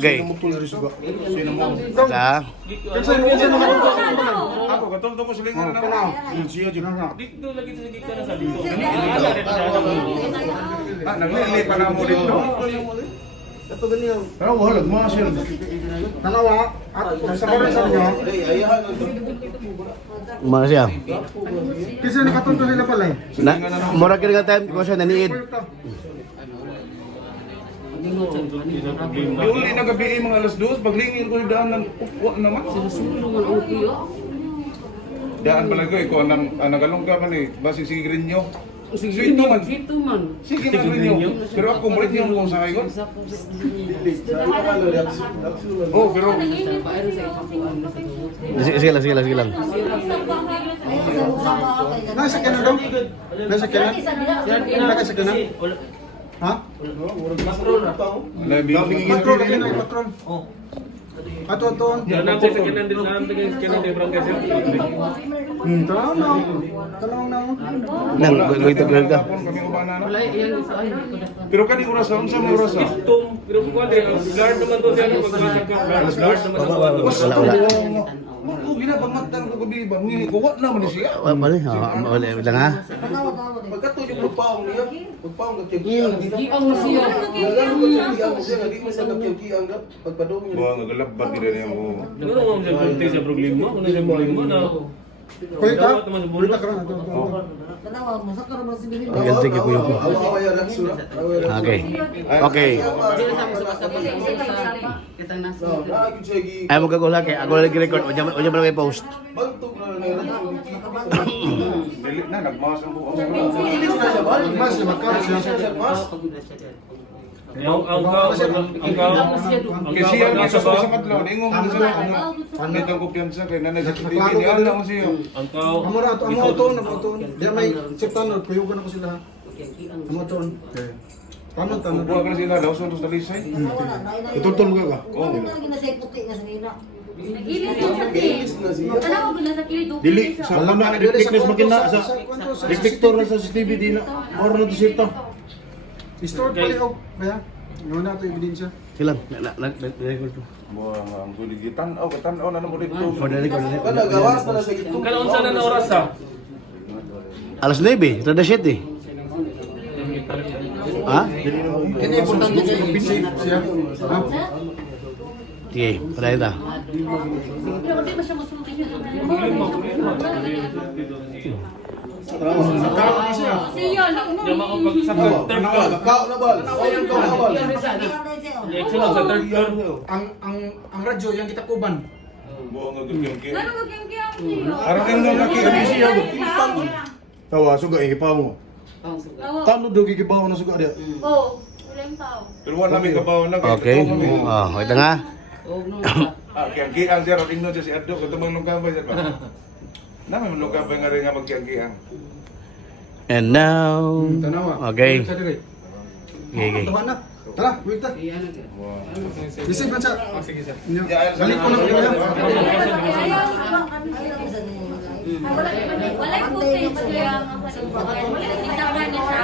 Okay. Sa Ako, katulad mo silingan na naman. Siya dyan na. Dito lagi sa gika na sa dito. Naglili pa na mo dito. Pero wala, mga sir. Tanawa, at sa mga sa inyo, mana siya? kasi nakatunto sila pala eh. Na mura kira ka time ko siya naniid. Yung uli na gabi mga alas 2, paglingin ko yung daan ng ukwa naman. Daan pala ko, ikaw nagalong ka man eh. Basi sige rin nyo. Sige man. Sige man rin nyo. Pero ako mulit nyo kung sa kayo. Oh, pero... Sige lang. Nasa kanan daw? Nasa kanan? Nasa kanan? Ha? Patrol lagi na, patrol. Ato. Nanam sa kanan din, nanam sa kanan din barangay sir. Tanaw na. Nang goito ka. Kami ubana na. Pero kani oras sa unsa mo oras sa? Pero kung wala, guard naman to siya pagpasok ka. Guard naman to. Wala. Ko ginapamatan ko gabi ba? Kuwa naman siya. Mali lang ha. Pagkato yung pagpaong niya, pagpaong nagkikiang dito. Kiang mo siya. Nagano ko yung kiang mo siya, hindi mo siya nagkikiang na pagpadong niya. Buang nagalabbat nila niya mo. Ano mo sa kunti sa problema? Ano sa problema na? Kuya ka ron. Ganti ka kuya ko. Awaya lang sura. Okay. Ay mo kagula kay ako lagi record o jaman lagi post. Bantog na lang. Dili na nagmawas ang buong. Mas, magkaroon siya. Ang Kasi siya nasa sa katlaw, ingong mo sila ano itong kumpiyansa kay nanay sa TV ni ala mo siya. ang kao Amora ato, amo to. Di may septan kuyugan ako sila. Amo to. Tanod. Buwa ka na sila daw sa talisay. Itutol ka. Oo. Ilis na siya. Dili, sa lama na thickness makina sa reflector na sa CCTV di na. Or na disita. Store pala ako. Kaya, ngayon na ito ebidensya. Silang record ko. Buwa ang guligitan o katan-aw na mo dito. For the record. Kada gawas na sa gitong. Kala unsa na oras ha? Alas 9, tada 7. Ha? Kini importante kay bisip siya. Ha? Sige, pada ita. Nakakaw na siya. Yung mga pag sa third floor. Kao na bal. Awang kao na bal. Reaction lang sa third floor. Ang radyo yang kita kuban. Buwa nga gagyan. Arang kang nang nakikita siya. Tawa suga ikipaw mo. Tano do gigipaw na suga dia. Pero wala namin kabaw na. Okay. Oh, ito nga. Kiyang-kiyang siya, tingnan siya si Addo, kung tumang lungkabay siya pa. Namin lungkabay nga rin nga magkiyang-kiyang. And now. Tanawa. Okay. Okay. Okay. na. Tara, wait ta. Bisip man siya. Sige sir. Balik ko na kaya. Wala footage kaya nga wala kita niya siya.